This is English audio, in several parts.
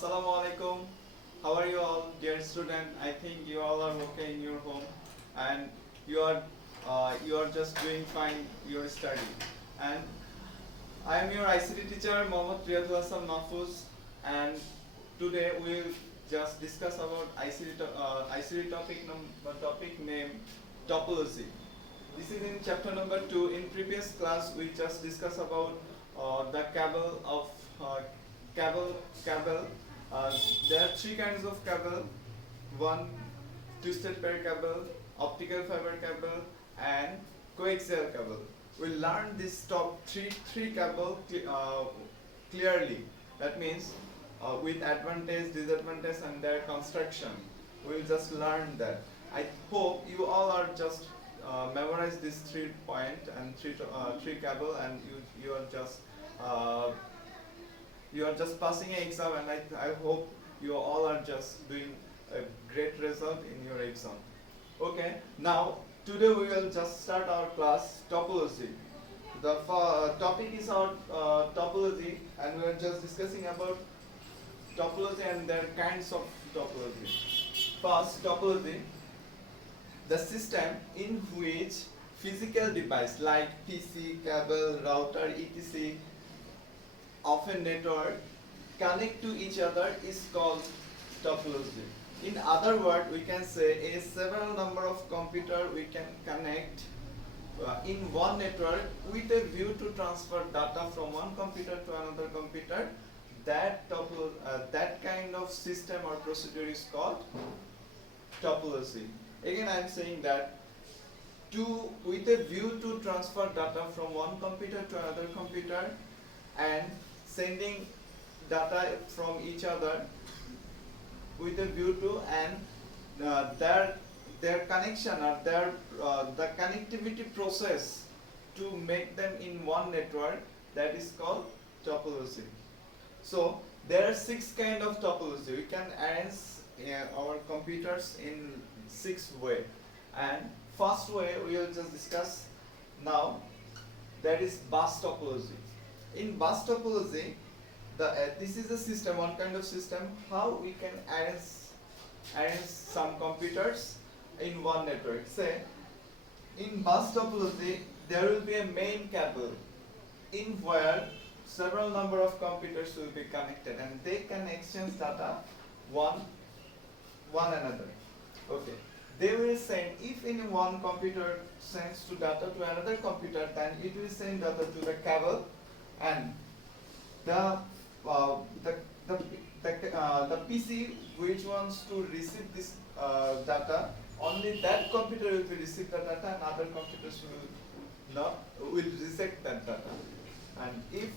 Assalamu alaikum. How are you all, dear student? I think you all are okay in your home, and you are just doing fine your study. And I am your ICT teacher, Mohammad Riyadul Hassan Mahfuz, and today we will just discuss about ICT topic name topology. This is in chapter number 2. In previous class, we just discussed about the cable of cable cable. There are three kinds of cable: one, twisted pair cable, optical fiber cable, and coaxial cable. We learned this top three cable clearly. That means with advantage, disadvantage, and their construction. We'll just learn that. I hope you all are just memorize these 3 point and three cable, and uh, you are just passing an exam, and I hope you all are just doing a great result in your exam. Okay, now today we will just start our class topology. The topic is our topology, and we are just discussing about topology and their kinds of topology. First, topology, the system in which physical device like PC, cable, router, etc. of a network connect to each other is called topology. In other words, we can say a several number of computer we can connect in one network with a view to transfer data from one computer to another computer. That kind of system or procedure is called topology. Again, I am saying that with a view to transfer data from one computer to another computer and sending data from each other with a view to, and their connection or the connectivity process to make them in one network, that is called topology. So there are 6 kind of topology. We can arrange our computers in 6 way, and first way we will just discuss now, that is bus topology. In bus topology, this is a system, one kind of system, how we can arrange some computers in one network. Say, in bus topology, there will be a main cable in where several number of computers will be connected, and they can exchange data one another. Okay. They will send, if any one computer sends to data to another computer, then it will send data to the cable, and the PC which wants to receive this data, only that computer will be receive the data, and other computers will reject that data. And if,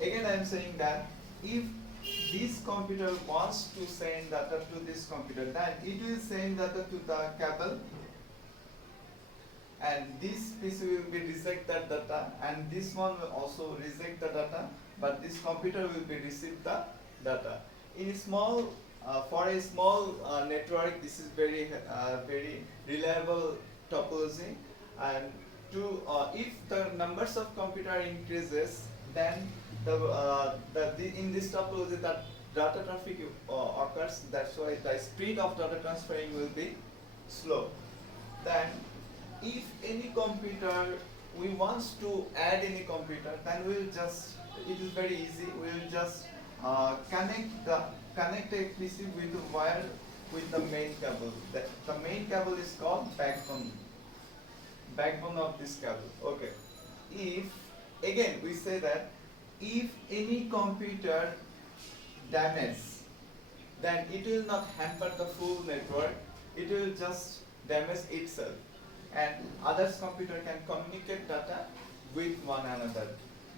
again I am saying that, if this computer wants to send data to this computer, then it will send data to the cable, and this PC will be reject that data, and this one will also reject the data, but this computer will be receive the data. In a small for a small network, this is very reliable topology. And if the numbers of computer increases, then in this topology the data traffic occurs. That's why the speed of data transferring will be slow. Then if any computer we wants to add any computer, then we'll just, it is very easy, we'll just connect a PC with a wire with the main cable. The main cable is called backbone of this cable. Okay. If, again we say that, if any computer damage, then it will not hamper the full network, it will just damage itself, and others computer can communicate data with one another.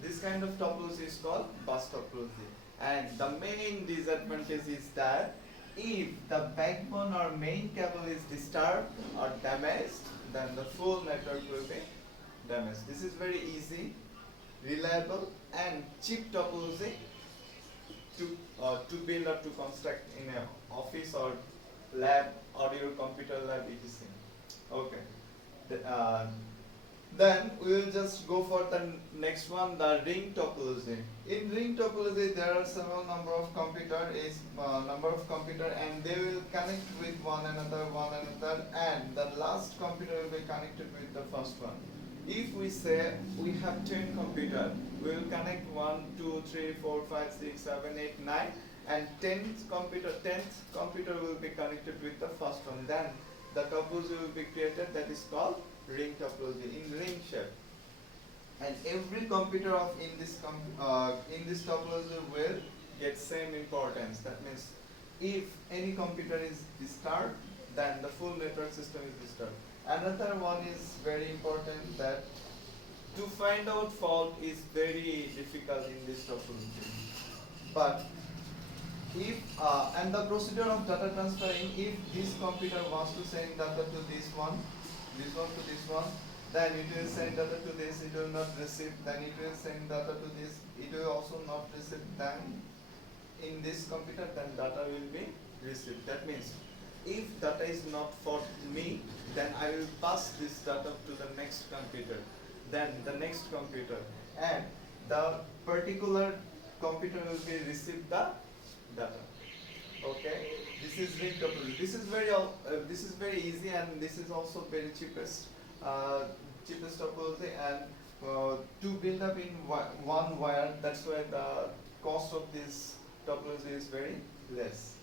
This kind of topology is called bus topology. And the main disadvantage is that if the backbone or main cable is disturbed or damaged, then the full network will be damaged. This is very easy, reliable, and cheap topology to build or to construct in an office or lab or your computer lab, etc. Okay. Then we will just go for the next one, the ring topology. In ring topology, there are several number of computer, and they will connect with one another, and the last computer will be connected with the first one. If we say we have 10 computer, we will connect 1, 2, 3, 4, 5, 6, 7, 8, 9, and 10th computer will be connected with the first one. Then the topology will be created, that is called ring topology, in ring shape. And every computer in this topology will get same importance. That means if any computer is disturbed, then the full network system is disturbed. Another one is very important, that to find out fault is very difficult in this topology. But if and the procedure of data transferring, if this computer wants to send data to this one to this one, then it will send data to this, it will not receive, then it will send data to this, it will also not receive, then in this computer, then data will be received. That means if data is not for me, then I will pass this data to the next computer, then the next computer, and the particular computer will be receive the data. Okay, this is ring topology. This is very easy, and this is also very cheapest topology, and to build up in one wire, that's why the cost of this topology is very less.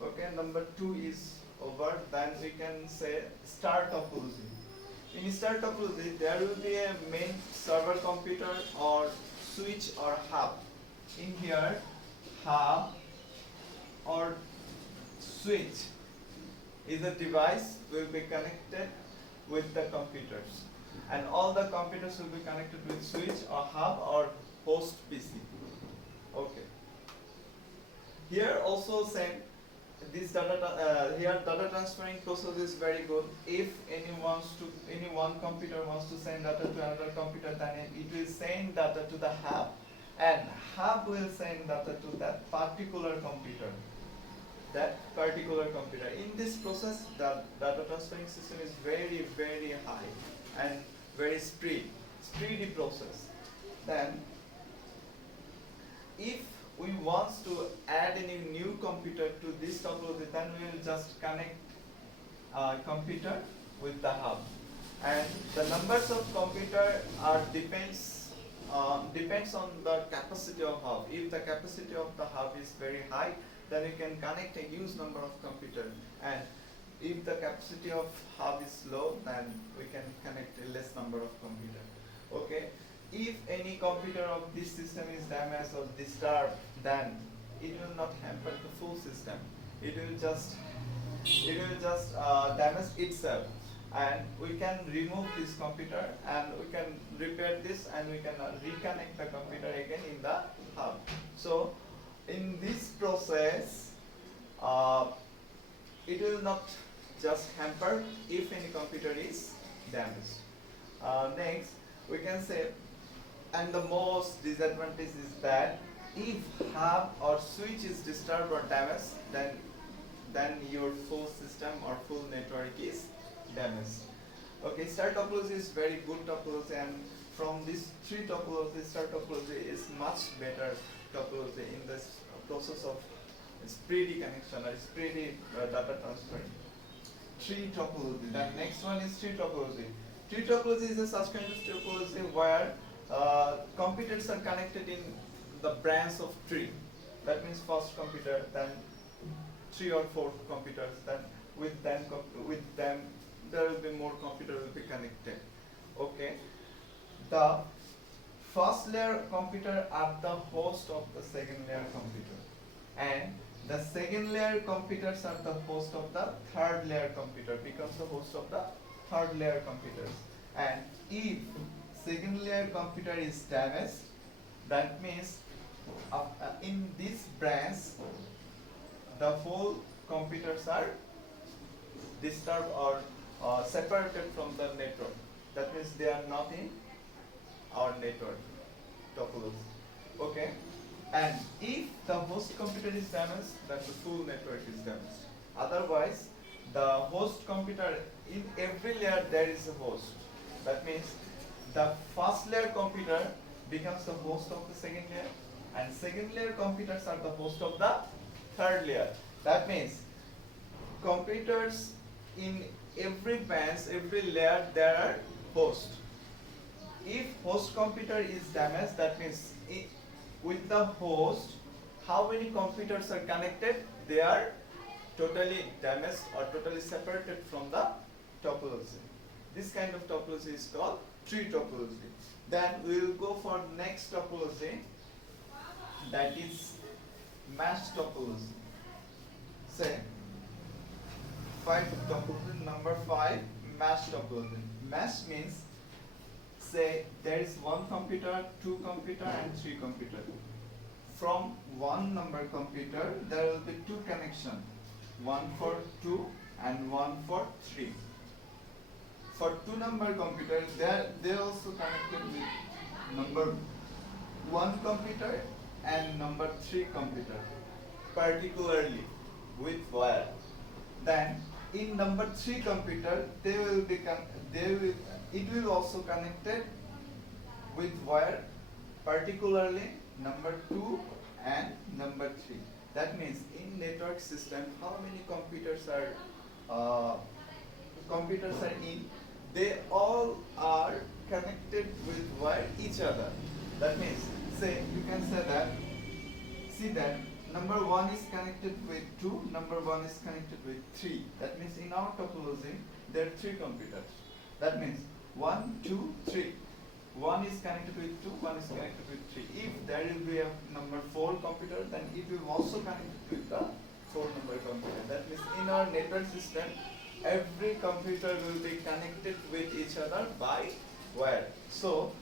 Okay, number 2 is over. Then we can say star topology. In star topology, there will be a main server computer or switch or hub. In here, hub or switch is a device will be connected with the computers, and all the computers will be connected with switch or hub or host PC. Okay. Here also same. This here data transferring process is very good. If any one computer wants to send data to another computer, then it will send data to the hub, and hub will send data to that particular computer. In this process, the data transferring system is very high and very speedy process. Then if we want to add any new computer to this topology, then we will just connect computer with the hub, and the numbers of computer depends on the capacity of hub. If the capacity of the hub is very high, then we can connect a huge number of computers, and if the capacity of hub is low, then we can connect a less number of computers. Okay. If any computer of this system is damaged or disturbed, then it will not hamper the full system. It will just damage itself, and we can remove this computer, and we can repair this, and we can reconnect the computer again in the hub. So in this process, it will not just hamper if any computer is damaged. Next, we can say, and the most disadvantage is that if hub or switch is disturbed or damaged, then your full system or full network is damaged. Okay, star topology is very good topology, and from these 3 topologies, star topology is much better topology in this process of speedy connection or speedy data transfer. 3 topology. The next one is tree topology. Tree topology is a such kind of topology where computers are connected in the branch of tree. That means first computer, then 3 or 4 computers, then with them there will be more computer will be connected. Okay. The first layer computer are the host of the second layer computer, and the second layer computers are the host of the third layer computer, becomes the host of the third layer computers. And if second layer computer is damaged, that means in this branch the whole computers are disturbed or separated from the network. That means they are not in our network topology. Okay. And if the host computer is damaged, then the full network is damaged. Otherwise, the host computer, in every layer there is a host. That means the first layer computer becomes the host of the second layer, and second layer computers are the host of the third layer. That means computers in every branch, every layer, there are hosts. If host computer is damaged, that means with the host, how many computers are connected? They are totally damaged or totally separated from the topology. This kind of topology is called tree topology. Then we will go for next topology, that is mesh topology. Say 5 topology, number 5, mesh topology. Mesh means, say there is one computer, two computer and three computer. From one number computer there will be two connection, one for 2 and one for 3. For 2 number computer, they also connected with number 1 computer and number 3 computer, particularly with wire. Then in number 3 computer, it will also connected with wire, particularly number 2 and number 3. That means in network system, how many computers are in? They all are connected with wire each other. That means, say you can say that, see that number 1 is connected with 2, number 1 is connected with 3. That means in our topology there are 3 computers. That means 1, 2, 3. 1 is connected with 2, 1 is connected with 3. If there will be a number 4 computer, then it will also connect with the 4 number computer. That means in our network system, every computer will be connected with each other by wire. So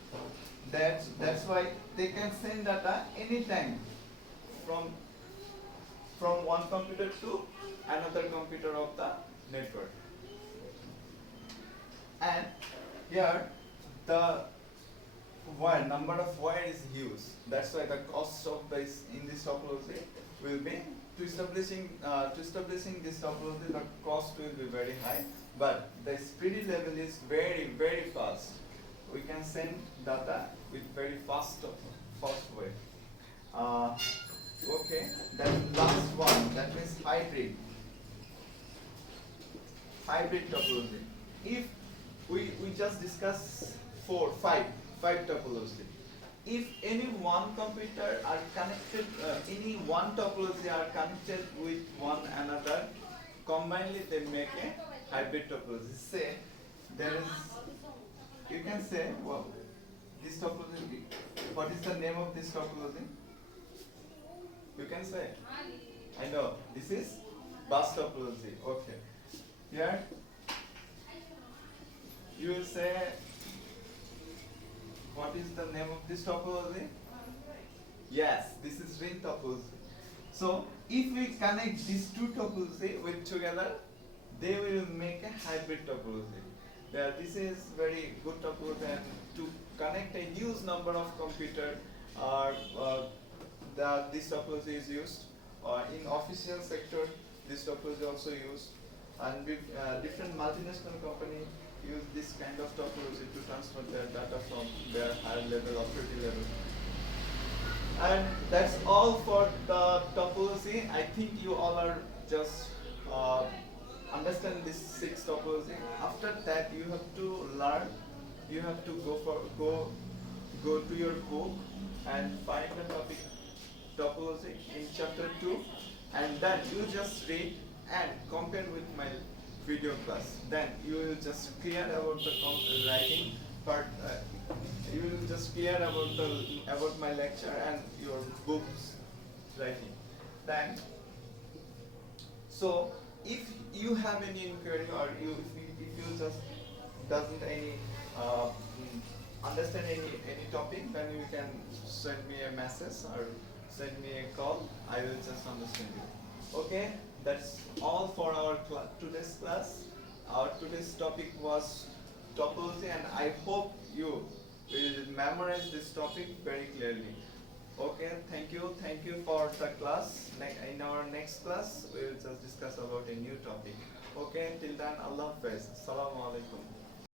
that's why they can send data anytime from one computer to another computer of the network. And here the wire, number of wire is huge. That's why the cost of this in this topology will be, to establishing this topology, the cost will be very high, but the speed level is very fast. We can send data with very fast way. Okay, then last one, that means hybrid topology. If we just discuss five topology. If any one computer are connected, any one topology are connected with one another, combinedly they make a hybrid topology. Say there is, you can say, well, this topology, what is the name of this topology? You can say, I know, this is bus topology. Okay, here you will say, what is the name of this topology? Yes, this is ring topology. So if we connect these two topology with together, they will make a hybrid topology. This is very good topology, and to connect a huge number of computer, this topology is used. In official sector, this topology also used, and with different multinational company use this kind of topology to transfer their data from their higher level, authority level. And that's all for the topology. I think you all are just understand this 6 topology. After that, you have to learn. You have to go to your book and find the topic topology in chapter 2, and then you just read and compare with my video class. Then you will just clear about the writing part. You will just clear about my lecture and your books writing. Then, so if you have any inquiry, or if you just doesn't understand any topic, then you can send me a message or send me a call. I will just understand you. Okay, that's all for our today's class. Our today's topic was topology, and I hope you will memorize this topic very clearly. Okay, thank you for the class. In our next class, we will just discuss about a new topic. Okay, till then, Allah Hafiz. Assalamu alaikum.